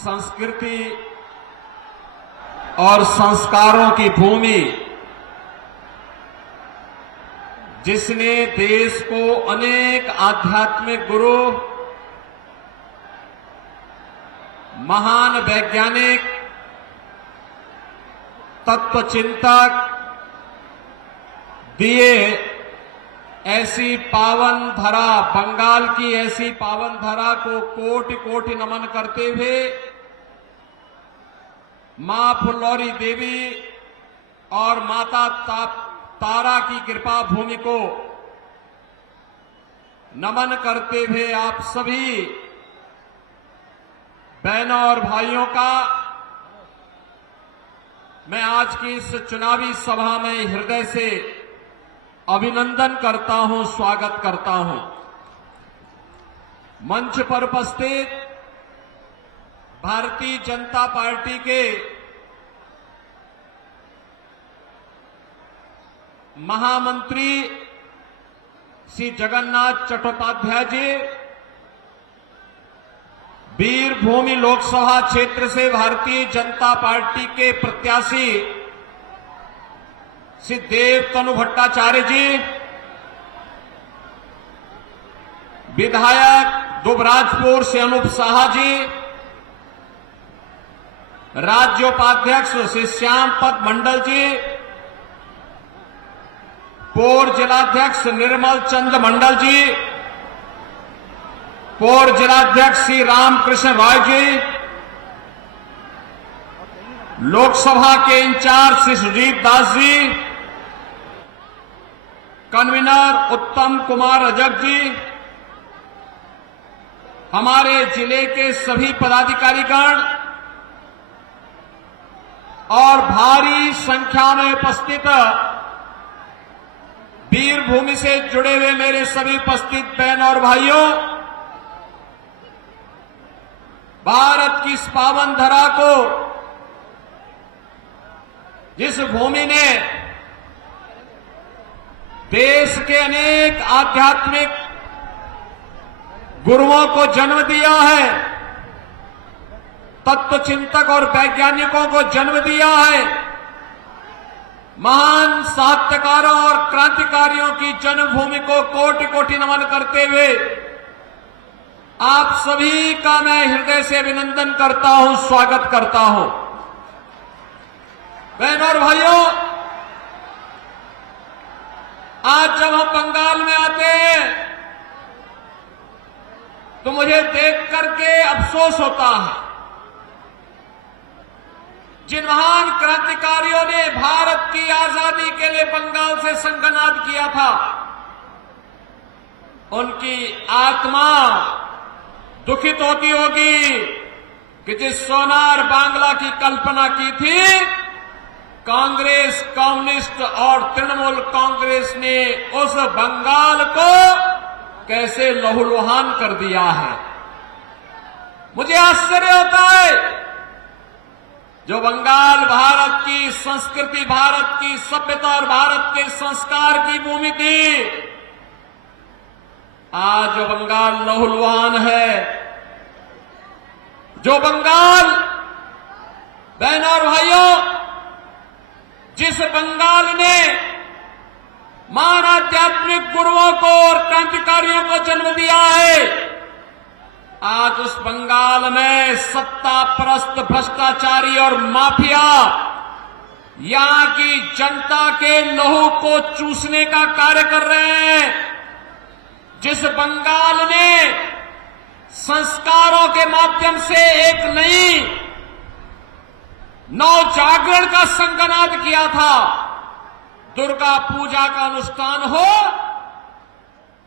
संस्कृति और संस्कारों की भूमि, जिसने देश को अनेक आध्यात्मिक गुरु, महान वैज्ञानिक, तत्वचिंतक दिए, ऐसी पावन धरा, बंगाल की ऐसी पावन धरा को कोटि कोटि नमन करते हुए मां फुल्लौरी देवी और माता तारा की कृपा भूमि को नमन करते हुए आप सभी बहनों और भाइयों का मैं आज की इस चुनावी सभा में हृदय से अभिनंदन करता हूं, स्वागत करता हूं। मंच पर उपस्थित भारतीय जनता पार्टी के महामंत्री श्री जगन्नाथ चट्टोपाध्याय जी, वीरभूमि लोकसभा क्षेत्र से भारतीय जनता पार्टी के प्रत्याशी श्री देवतनु भट्टाचार्य जी, विधायक दुबराजपुर से अनूप साहा जी, राज्योपाध्यक्ष श्री श्यामपद मंडल जी, पूर्व जिलाध्यक्ष निर्मल चंद्र मंडल जी, पूर्व जिलाध्यक्ष श्री रामकृष्ण राय जी, लोकसभा के इंचार्ज श्री सुजीत दास जी, कन्वीनर उत्तम कुमार रजक जी, हमारे जिले के सभी पदाधिकारीगण और भारी संख्या में उपस्थित वीरभूमि से जुड़े हुए मेरे सभी उपस्थित बहन और भाइयों, भारत की इस पावन धरा को, जिस भूमि ने देश के अनेक आध्यात्मिक गुरुओं को जन्म दिया है, तत्वचिंतक और वैज्ञानिकों को जन्म दिया है, महान साहित्यकारों और क्रांतिकारियों की जन्मभूमि को कोटि कोटि नमन करते हुए आप सभी का मैं हृदय से अभिनंदन करता हूं, स्वागत करता हूं। बहनों और भाइयों, आज जब हम बंगाल में आते हैं तो मुझे देख करके अफसोस होता है। जिन महान क्रांतिकारियों ने भारत की आजादी के लिए बंगाल से संघनाद किया था, उनकी आत्मा दुखित होती होगी कि जिस सोनार बांग्ला की कल्पना की थी, कांग्रेस, कम्युनिस्ट और तृणमूल कांग्रेस ने उस बंगाल को कैसे लहूलुहान कर दिया है। मुझे आश्चर्य होता है, जो बंगाल भारत की संस्कृति, भारत की सभ्यता और भारत के संस्कार की भूमि थी, आज जो बंगाल लहूलुहान है, जो बंगाल, बहनों और भाइयों, जिस बंगाल ने महान आध्यात्मिक गुरुओं को और क्रांतिकारियों को जन्म दिया है, आज उस बंगाल में सत्ता परस्त भ्रष्टाचारी और माफिया यहां की जनता के लहू को चूसने का कार्य कर रहे हैं। जिस बंगाल ने संस्कारों के माध्यम से एक नई नवजागरण का संघनाद किया था, दुर्गा पूजा का अनुष्ठान हो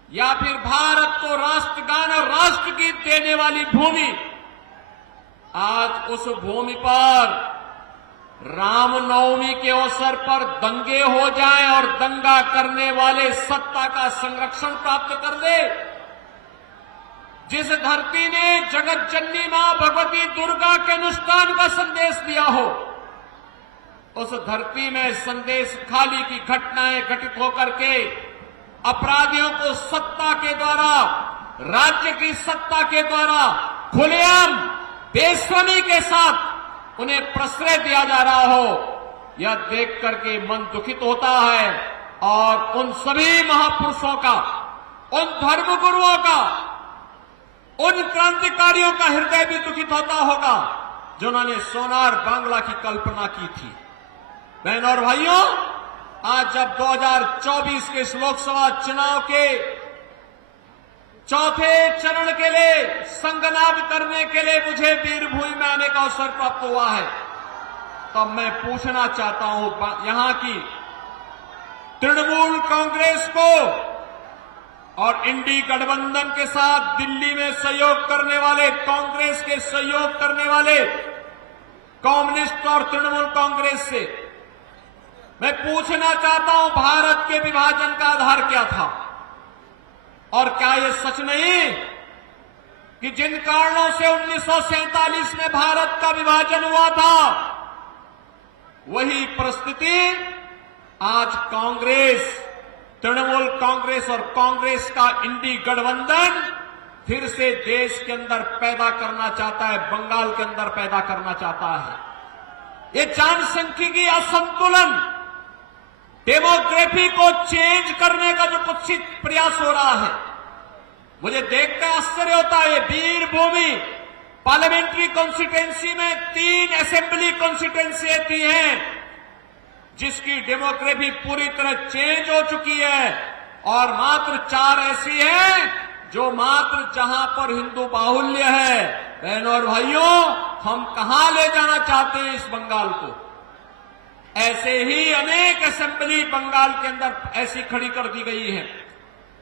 या फिर भारत को राष्ट्रगान और राष्ट्रगीत देने वाली भूमि, आज उस भूमि पर रामनवमी के अवसर पर दंगे हो जाएं और दंगा करने वाले सत्ता का संरक्षण प्राप्त कर ले। जिस धरती ने जगत जननी मां भगवती दुर्गा के अनुष्ठान का संदेश दिया हो, उस धरती में संदेश खाली की घटनाएं घटित होकर के अपराधियों को सत्ता के द्वारा, राज्य की सत्ता के द्वारा खुलेआम बेशर्मी के साथ उन्हें प्रश्रय दिया जा रहा हो, यह देख करके मन दुखित होता है। और उन सभी महापुरुषों का, उन धर्मगुरुओं का, उन क्रांतिकारियों का हृदय भी दुखित होता होगा जिन्होंने सोनार बांग्ला की कल्पना की थी। बहनों और भाइयों, आज जब 2024 के इस लोकसभा चुनाव के चौथे चरण के लिए संगनाद करने के लिए मुझे वीरभूमि में आने का अवसर प्राप्त हुआ है, तब मैं पूछना चाहता हूं यहां की तृणमूल कांग्रेस को और इंडी गठबंधन के साथ दिल्ली में सहयोग करने वाले, कांग्रेस के सहयोग करने वाले कम्युनिस्ट और तृणमूल कांग्रेस से मैं पूछना चाहता हूं, भारत के विभाजन का आधार क्या था? और क्या यह सच नहीं कि जिन कारणों से 1947 में भारत का विभाजन हुआ था, वही परिस्थिति आज कांग्रेस, तृणमूल कांग्रेस और कांग्रेस का इंडी गठबंधन फिर से देश के अंदर पैदा करना चाहता है, बंगाल के अंदर पैदा करना चाहता है। ये जनसांख्यिकी असंतुलन, डेमोग्राफी को चेंज करने का जो कुत्सित प्रयास हो रहा है, मुझे देखकर आश्चर्य होता है। वीरभूमि पार्लियामेंट्री कॉन्स्टिट्यूंसी में 3 असेंबली कॉन्स्टिट्यूंसी आती हैं, जिसकी डेमोग्राफी पूरी तरह चेंज हो चुकी है, और मात्र 4 ऐसी हैं जो मात्र जहां पर हिंदू बाहुल्य है। बहनों और भाइयों, हम कहां ले जाना चाहते हैं इस बंगाल को? ऐसे ही अनेक असेंबली बंगाल के अंदर ऐसी खड़ी कर दी गई है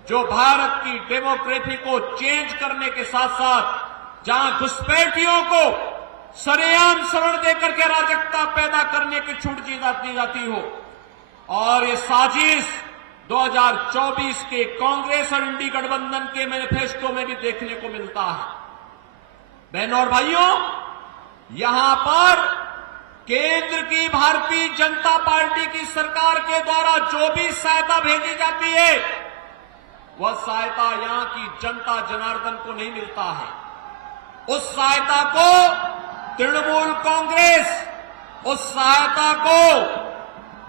जो भारत की डेमोग्राफी को चेंज करने के साथ साथ जहां घुसपैठियों को सरेआम शरण देकर के अराजकता पैदा करने की छूट दी जाती हो। और ये साजिश 2024 के कांग्रेस और इंडी गठबंधन के मैनिफेस्टो में भी देखने को मिलता है। बहनों और भाइयों, यहां पर केंद्र की भारतीय जनता पार्टी की सरकार के द्वारा जो भी सहायता भेजी जाती है, वह सहायता यहां की जनता जनार्दन को नहीं मिलता है। उस सहायता को तृणमूल कांग्रेस उस सहायता को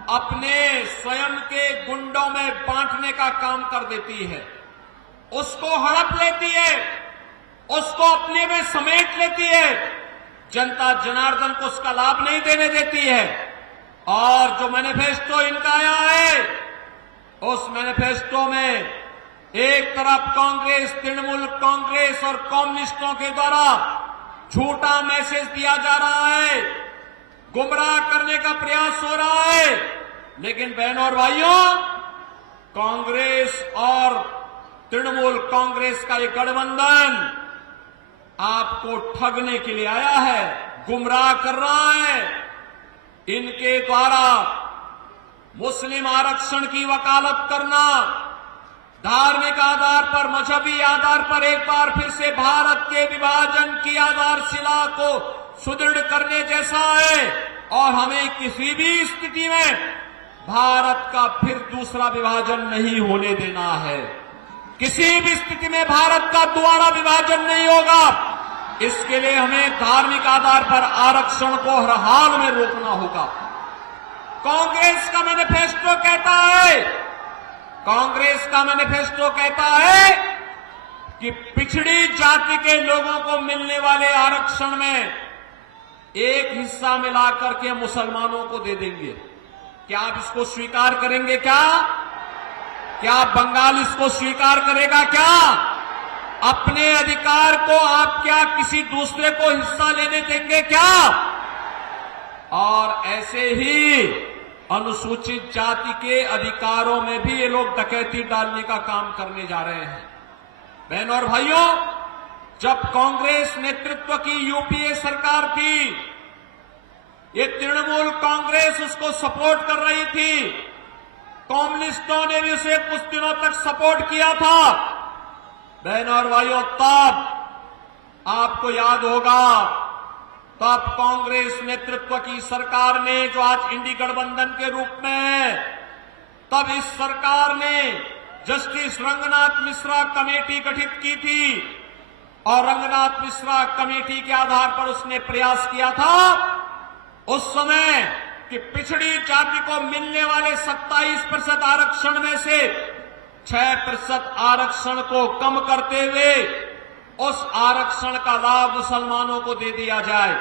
अपने स्वयं के गुंडों में बांटने का काम कर देती है, उसको हड़प लेती है, उसको अपने में समेट लेती है, जनता जनार्दन को उसका लाभ नहीं देने देती है। और जो मैनिफेस्टो इनका आया है, उस मैनिफेस्टो में एक तरफ कांग्रेस, तृणमूल कांग्रेस और कम्युनिस्टों के द्वारा झूठा मैसेज दिया जा रहा है, गुमराह करने का प्रयास हो रहा है। लेकिन बहनों और भाइयों, कांग्रेस और तृणमूल कांग्रेस का ये गठबंधन आपको ठगने के लिए आया है, गुमराह कर रहा है। इनके द्वारा मुस्लिम आरक्षण की वकालत करना, धार्मिक आधार पर, मजहबी आधार पर एक बार फिर से भारत के विभाजन की आधारशिला को सुदृढ़ करने जैसा है। और हमें किसी भी स्थिति में भारत का फिर दूसरा विभाजन नहीं होने देना है। किसी भी स्थिति में भारत का दोबारा विभाजन नहीं होगा। इसके लिए हमें धार्मिक आधार पर आरक्षण को हर हाल में रोकना होगा। कांग्रेस का मैनिफेस्टो कहता है, कांग्रेस का मैनिफेस्टो कहता है कि पिछड़ी जाति के लोगों को मिलने वाले आरक्षण में एक हिस्सा मिलाकर के मुसलमानों को दे देंगे। क्या आप इसको स्वीकार करेंगे? क्या बंगाल इसको स्वीकार करेगा? क्या अपने अधिकार को आप क्या किसी दूसरे को हिस्सा लेने देंगे क्या? और ऐसे ही अनुसूचित जाति के अधिकारों में भी ये लोग डकैती डालने का काम करने जा रहे हैं। बहनों और भाइयों, जब कांग्रेस नेतृत्व की यूपीए सरकार थी, ये तृणमूल कांग्रेस उसको सपोर्ट कर रही थी, कम्युनिस्टों ने भी उसे कुछ दिनों तक सपोर्ट किया था। बहनों और भाइयों, तब आपको याद होगा, तब कांग्रेस नेतृत्व की सरकार ने, जो आज इंडी गठबंधन के रूप में है, तब इस सरकार ने जस्टिस रंगनाथ मिश्रा कमेटी गठित की थी और रंगनाथ मिश्रा कमेटी के आधार पर उसने प्रयास किया था उस समय कि पिछड़ी जाति को मिलने वाले 27% आरक्षण में से 6% आरक्षण को कम करते हुए उस आरक्षण का लाभ मुसलमानों को दे दिया जाए।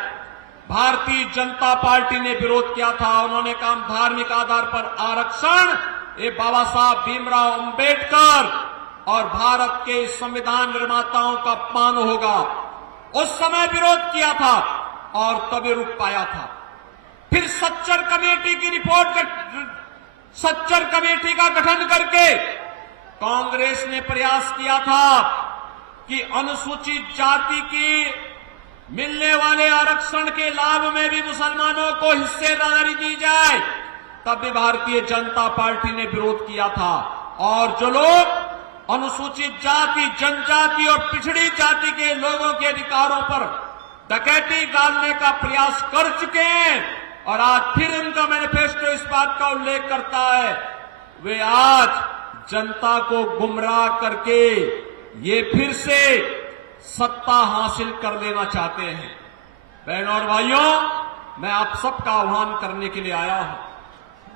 भारतीय जनता पार्टी ने विरोध किया था। उन्होंने कहा धार्मिक आधार पर आरक्षण ये बाबा साहब भीमराव अंबेडकर और भारत के संविधान निर्माताओं का अपमान होगा। उस समय विरोध किया था और तभी रुक पाया था। फिर सच्चर कमेटी की सच्चर कमेटी का गठन करके कांग्रेस ने प्रयास किया था कि अनुसूचित जाति की मिलने वाले आरक्षण के लाभ में भी मुसलमानों को हिस्सेदारी दी जाए। तब भी भारतीय जनता पार्टी ने विरोध किया था। और जो लोग अनुसूचित जाति, जनजाति और पिछड़ी जाति के लोगों के अधिकारों पर डकैती डालने का प्रयास कर चुके हैं और आज फिर उनका मैनिफेस्टो इस बात का उल्लेख करता है, वे आज जनता को गुमराह करके ये फिर से सत्ता हासिल कर लेना चाहते हैं। बहनों और भाइयों, मैं आप सबका आह्वान करने के लिए आया हूं।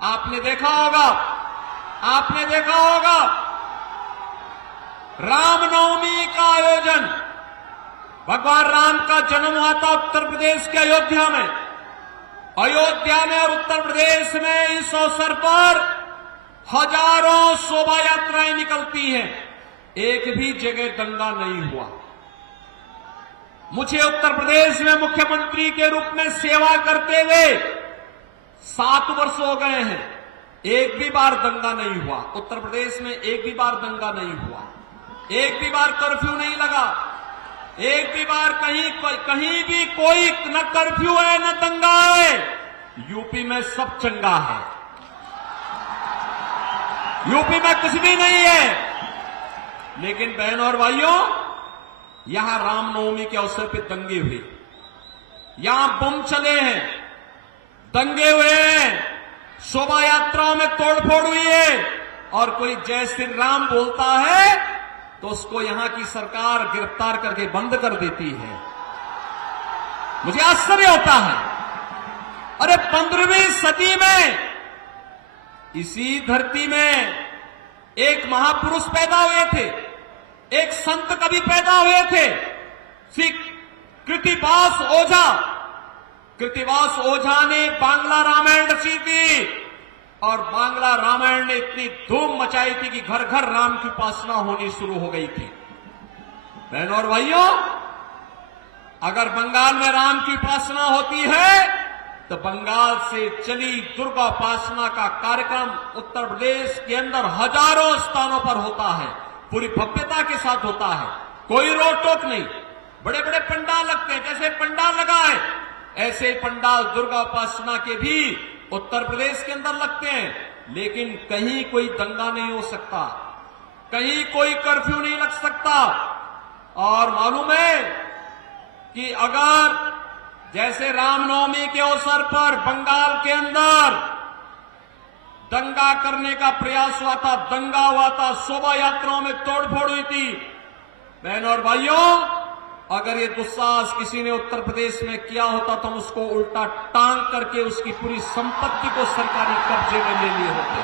आपने देखा होगा रामनवमी का आयोजन, भगवान राम का जन्म हुआ था उत्तर प्रदेश के अयोध्या में। अयोध्या में और उत्तर प्रदेश में इस अवसर पर हजारों शोभा यात्राएं निकलती हैं, एक भी जगह दंगा नहीं हुआ। मुझे उत्तर प्रदेश में मुख्यमंत्री के रूप में सेवा करते हुए 7 वर्ष हो गए हैं, एक भी बार दंगा नहीं हुआ। उत्तर प्रदेश में एक भी बार दंगा नहीं हुआ, एक भी बार कर्फ्यू नहीं लगा, एक भी बार कहीं भी कोई न कर्फ्यू है न दंगा है। यूपी में सब चंगा है, यूपी में कुछ भी नहीं है। लेकिन बहनों और भाइयों, यहां रामनवमी के अवसर पर दंगे हुए, यहां बम चले हैं, दंगे हुए हैं, शोभा यात्राओं में तोड़फोड़ हुई है और कोई जय श्री राम बोलता है तो उसको यहां की सरकार गिरफ्तार करके बंद कर देती है। मुझे आश्चर्य होता है, अरे 15वीं सदी में इसी धरती में एक महापुरुष पैदा हुए थे, एक संत कवि पैदा हुए थे, श्री कृतिवास ओझा ने बांग्ला रामायण रची थी और बांग्ला रामायण ने इतनी धूम मचाई थी कि घर घर राम की उपासना होनी शुरू हो गई थी। बहनों और भाइयों, अगर बंगाल में राम की उपासना होती है तो बंगाल से चली दुर्गा उपासना का कार्यक्रम उत्तर प्रदेश के अंदर हजारों स्थानों पर होता है, पूरी भव्यता के साथ होता है, कोई रोक टोक नहीं। बड़े बड़े पंडाल लगते हैं, जैसे पंडाल लगा है ऐसे पंडाल दुर्गा उपासना के भी उत्तर प्रदेश के अंदर लगते हैं। लेकिन कहीं कोई दंगा नहीं हो सकता, कहीं कोई कर्फ्यू नहीं लग सकता। और मालूम है कि अगर जैसे रामनवमी के अवसर पर बंगाल के अंदर दंगा करने का प्रयास हुआ था, दंगा हुआ था, शोभा यात्राओं में तोड़फोड़ हुई थी, बहनों और भाइयों, अगर ये दुस्साहस किसी ने उत्तर प्रदेश में किया होता तो हम उसको उल्टा टांग करके उसकी पूरी संपत्ति को सरकारी कब्जे में ले लिए होते,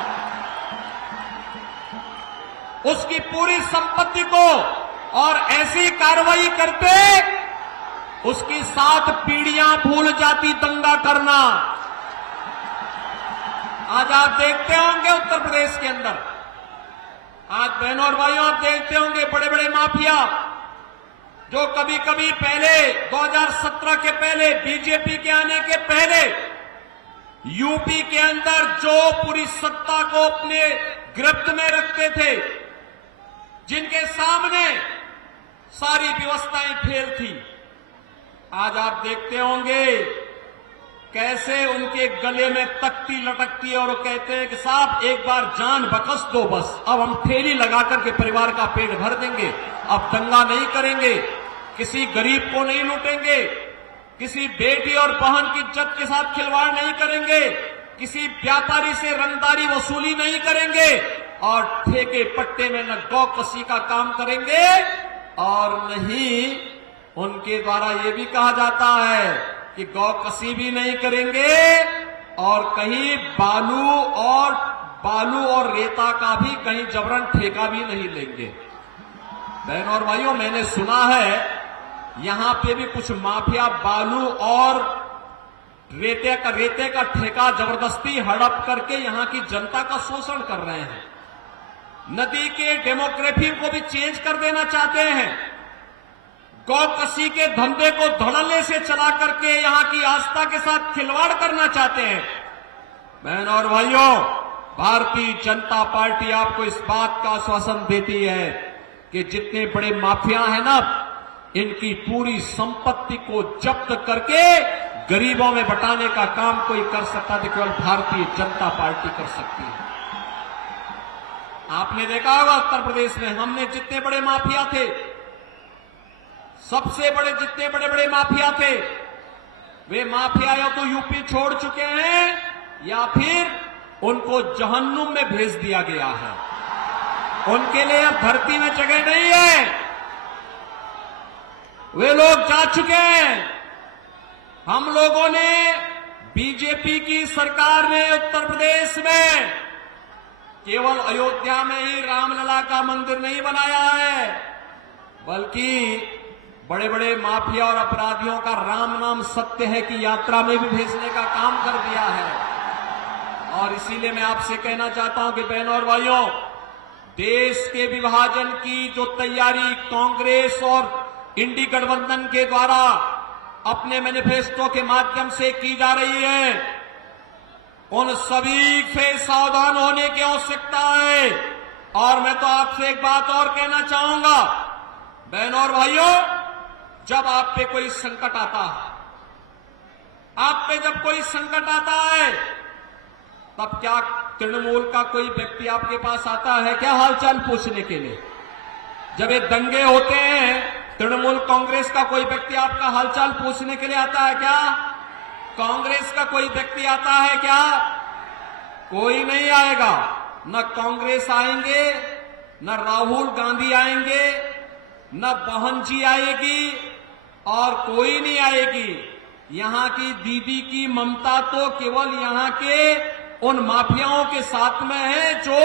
उसकी पूरी संपत्ति को, और ऐसी कार्रवाई करते उसकी 7 पीढ़ियां भूल जाती दंगा करना। आज आप देखते होंगे उत्तर प्रदेश के अंदर, आज बहनों और भाइयों आप देखते होंगे बड़े बड़े माफिया जो कभी कभी पहले 2017 के पहले, बीजेपी के आने के पहले यूपी के अंदर जो पूरी सत्ता को अपने गिरफ्त में रखते थे, जिनके सामने सारी व्यवस्थाएं फेल थी, आज आप देखते होंगे कैसे उनके गले में तख्ती लटकती है और वो कहते हैं कि साहब एक बार जान बख्श दो, बस अब हम ठेली लगा करके परिवार का पेट भर देंगे, अब दंगा नहीं करेंगे, किसी गरीब को नहीं लूटेंगे, किसी बेटी और बहन की इज्जत के साथ खिलवाड़ नहीं करेंगे, किसी व्यापारी से रंगदारी वसूली नहीं करेंगे और ठेके पट्टे में न गौ कसी का काम करेंगे और नहीं उनके द्वारा ये भी कहा जाता है कि गौ कसी भी नहीं करेंगे और कहीं बालू और रेता का भी कहीं जबरन ठेका भी नहीं लेंगे। बहनों और भाइयों, मैंने सुना है यहां पे भी कुछ माफिया बालू और रेते का ठेका जबरदस्ती हड़प करके यहां की जनता का शोषण कर रहे हैं। नदी के डेमोग्राफी को भी चेंज कर देना चाहते हैं। गौ कसी के धंधे को धड़ल्ले से चला करके यहां की आस्था के साथ खिलवाड़ करना चाहते हैं। बहनों और भाइयों, भारतीय जनता पार्टी आपको इस बात का आश्वासन देती है कि जितने बड़े माफिया हैं ना, इनकी पूरी संपत्ति को जब्त करके गरीबों में बंटाने का काम कोई कर सकता है तो केवल भारतीय जनता पार्टी कर सकती है। आपने देखा होगा उत्तर प्रदेश में हमने जितने बड़े माफिया थे, सबसे बड़े जितने बड़े बड़े माफिया थे, वे माफिया या तो यूपी छोड़ चुके हैं या फिर उनको जहन्नुम में भेज दिया गया है। उनके लिए अब धरती में जगह नहीं है, वे लोग जा चुके हैं। हम लोगों ने, बीजेपी की सरकार ने उत्तर प्रदेश में केवल अयोध्या में ही रामलला का मंदिर नहीं बनाया है, बल्कि बड़े बड़े माफिया और अपराधियों का राम नाम सत्य है कि यात्रा में भी भेजने का काम कर दिया है। और इसीलिए मैं आपसे कहना चाहता हूं कि बहनों और भाइयों, देश के विभाजन की जो तैयारी कांग्रेस और इंडी गठबंधन के द्वारा अपने मैनिफेस्टो के माध्यम से की जा रही है, उन सभी से सावधान होने की आवश्यकता है। और मैं तो आपसे एक बात और कहना चाहूंगा, बहनों और भाइयों, जब आप पे कोई संकट आता है, आप पे जब कोई संकट आता है, तब क्या तृणमूल का कोई व्यक्ति आपके पास आता है क्या हालचाल पूछने के लिए? जब ये दंगे होते हैं, तृणमूल कांग्रेस का कोई व्यक्ति आपका हालचाल पूछने के लिए आता है क्या? कांग्रेस का कोई व्यक्ति आता है क्या? कोई नहीं आएगा। न कांग्रेस आएंगे, न राहुल गांधी आएंगे, न बहन जी आएगी और कोई नहीं आएगी। यहां की दीदी की ममता तो केवल यहां के उन माफियाओं के साथ में है जो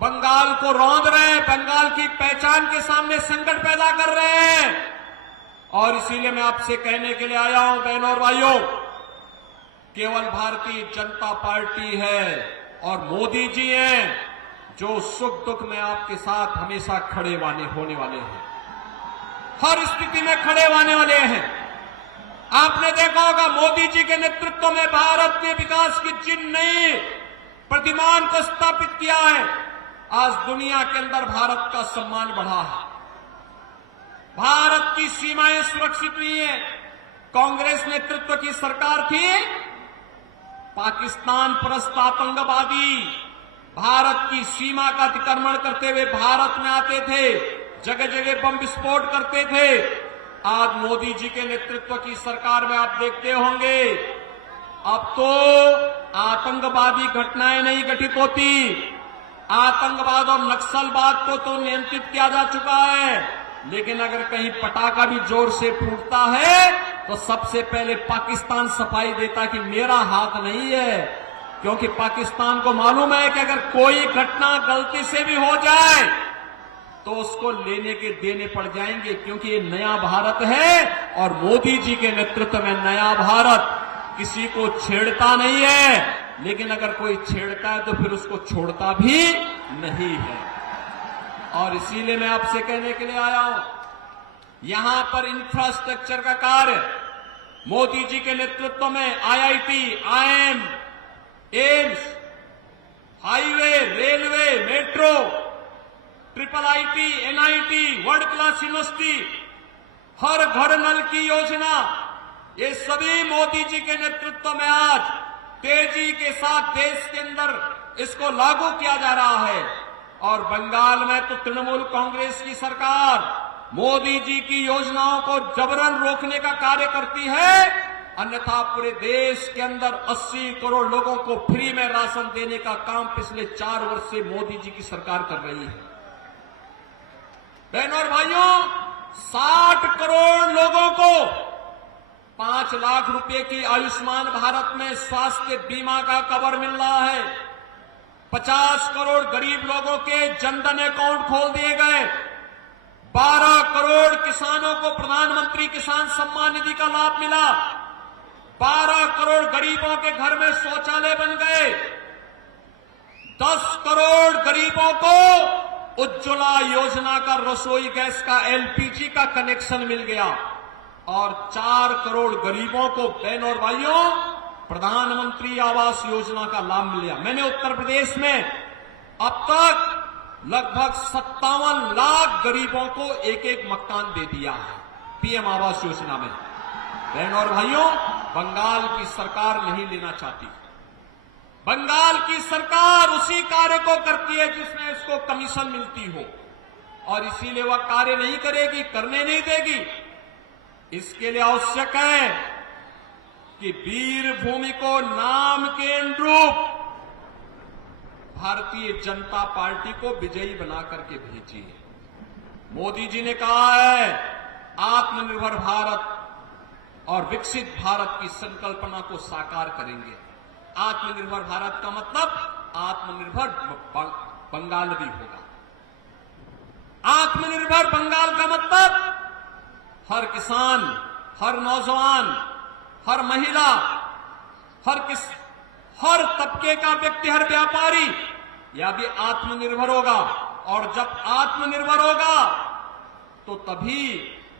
बंगाल को रौंद रहे हैं, बंगाल की पहचान के सामने संकट पैदा कर रहे हैं। और इसीलिए मैं आपसे कहने के लिए आया हूं, बहनों और भाइयों, केवल भारतीय जनता पार्टी है और मोदी जी हैं जो सुख दुख में आपके साथ हमेशा खड़े होने वाले हैं, हर स्थिति में खड़े होने वाले हैं। आपने देखा होगा मोदी जी के नेतृत्व में भारत ने विकास की जिन नई प्रतिमान को स्थापित किया है। आज दुनिया के अंदर भारत का सम्मान बढ़ा है, भारत की सीमाएं सुरक्षित हुई है। कांग्रेस नेतृत्व की सरकार थी, पाकिस्तान परस्त आतंकवादी भारत की सीमा का अतिक्रमण करते हुए भारत में आते थे, जगह जगह बम विस्फोट करते थे। आज मोदी जी के नेतृत्व की सरकार में आप देखते होंगे, अब तो आतंकवादी घटनाएं नहीं घटित होती, आतंकवाद और नक्सलवाद को तो नियंत्रित किया जा चुका है। लेकिन अगर कहीं पटाखा भी जोर से फूटता है तो सबसे पहले पाकिस्तान सफाई देता कि मेरा हाथ नहीं है, क्योंकि पाकिस्तान को मालूम है कि अगर कोई घटना गलती से भी हो जाए तो उसको लेने के देने पड़ जाएंगे, क्योंकि ये नया भारत है और मोदी जी के नेतृत्व में नया भारत किसी को छेड़ता नहीं है। लेकिन अगर कोई छेड़ता है तो फिर उसको छोड़ता भी नहीं है। और इसीलिए मैं आपसे कहने के लिए आया हूं, यहां पर इंफ्रास्ट्रक्चर का कार्य मोदी जी के नेतृत्व में IIT, IIM, AIIMS, highway, railway, metro, triple IT, NIT, world class university, हर घर नल की योजना, ये सभी मोदी जी के नेतृत्व में आज तेजी के साथ देश के अंदर इसको लागू किया जा रहा है। और बंगाल में तो तृणमूल कांग्रेस की सरकार मोदी जी की योजनाओं को जबरन रोकने का कार्य करती है, अन्यथा पूरे देश के अंदर 80 करोड़ लोगों को फ्री में राशन देने का काम पिछले 4 वर्ष से मोदी जी की सरकार कर रही है। बहनों और भाइयों, 60 करोड़ लोगों को 5 लाख रुपए की आयुष्मान भारत में स्वास्थ्य बीमा का कवर मिल रहा है। 50 करोड़ गरीब लोगों के जनधन अकाउंट खोल दिए गए। 12 करोड़ किसानों को प्रधानमंत्री किसान सम्मान निधि का लाभ मिला। 12 करोड़ गरीबों के घर में शौचालय बन गए। 10 करोड़ गरीबों को उज्ज्वला योजना का रसोई गैस का एलपीजी का कनेक्शन मिल गया और 4 करोड़ गरीबों को बहन और भाइयों प्रधानमंत्री आवास योजना का लाभ मिल गया। मैंने उत्तर प्रदेश में अब तक लगभग 57 लाख गरीबों को एक एक मकान दे दिया है पीएम आवास योजना में। बहन और भाइयों, बंगाल की सरकार नहीं लेना चाहती। बंगाल की सरकार उसी कार्य को करती है जिसमें इसको कमीशन मिलती हो और इसीलिए वह कार्य नहीं करेगी, करने नहीं देगी। इसके लिए आवश्यक है कि वीर भूमि को नाम के अनुरूप भारतीय जनता पार्टी को विजयी बना करके भेजिए। मोदी जी ने कहा है आत्मनिर्भर भारत और विकसित भारत की संकल्पना को साकार करेंगे। आत्मनिर्भर भारत का मतलब आत्मनिर्भर बंगाल भी होगा। आत्मनिर्भर बंगाल का मतलब हर किसान, हर नौजवान, हर महिला, हर तबके का व्यक्ति, हर व्यापारी यह भी आत्मनिर्भर होगा। और जब आत्मनिर्भर होगा तो तभी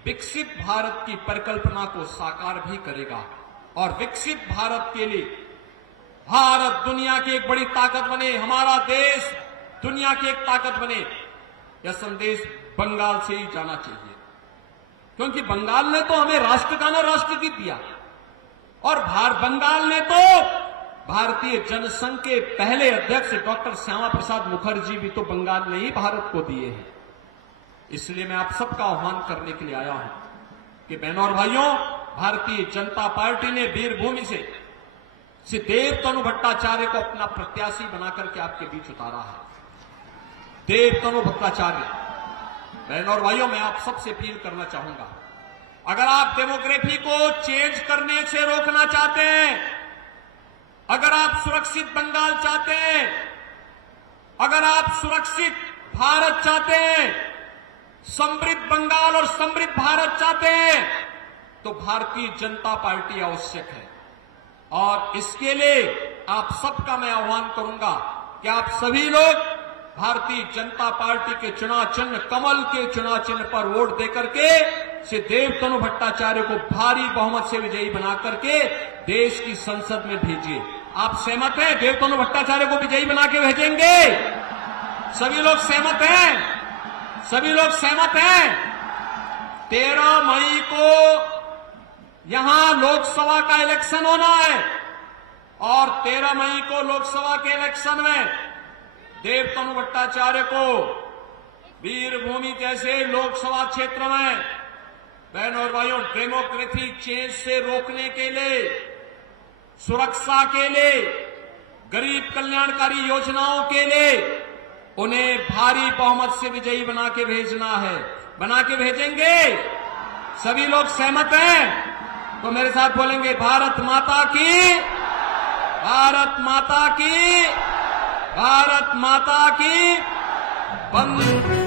विकसित भारत की परिकल्पना को साकार भी करेगा। और विकसित भारत के लिए भारत दुनिया की एक बड़ी ताकत बने, हमारा देश दुनिया की एक ताकत बने, यह संदेश बंगाल से ही जाना चाहिए। क्योंकि बंगाल ने तो हमें राष्ट्रगान और राष्ट्रगीत दिया और बंगाल ने तो भारतीय जनसंघ के पहले अध्यक्ष डॉक्टर श्यामा प्रसाद मुखर्जी भी तो बंगाल ने ही भारत को दिए हैं। इसलिए मैं आप सबका आह्वान करने के लिए आया हूं कि बहनों और भाइयों, भारतीय जनता पार्टी ने वीरभूमि से श्री देव तनु भट्टाचार्य को अपना प्रत्याशी बनाकर के आपके बीच उतारा है। देव तनु भट्टाचार्य, बहनों और भाइयों, मैं आप सबसे अपील करना चाहूंगा, अगर आप डेमोग्राफी को चेंज करने से रोकना चाहते हैं, अगर आप सुरक्षित बंगाल चाहते हैं, अगर आप सुरक्षित भारत चाहते हैं, समृद्ध बंगाल और समृद्ध भारत चाहते हैं, तो भारतीय जनता पार्टी आवश्यक है। और इसके लिए आप सबका मैं आह्वान करूंगा कि आप सभी लोग भारतीय जनता पार्टी के चुनाव चिन्ह, कमल के चुनाव चिन्ह पर वोट देकर के श्री देव तनु भट्टाचार्य को भारी बहुमत से विजयी बना करके देश की संसद में भेजिए। आप सहमत हैं? देव तनु भट्टाचार्य को विजयी बना के भेजेंगे? सभी लोग सहमत हैं? सभी लोग सहमत हैं? 13 मई को यहां लोकसभा का इलेक्शन होना है और 13 मई को लोकसभा के इलेक्शन में देव तनु भट्टाचार्य को वीरभूमि जैसे लोकसभा क्षेत्र में बहनों और भाइयों डेमोक्रेसी चेंज से रोकने के लिए, सुरक्षा के लिए, गरीब कल्याणकारी योजनाओं के लिए उन्हें भारी बहुमत से विजयी बना के भेजना है। बना के भेजेंगे? सभी लोग सहमत हैं? तो मेरे साथ बोलेंगे भारत माता की, भारत माता की, भारत माता की। बंद।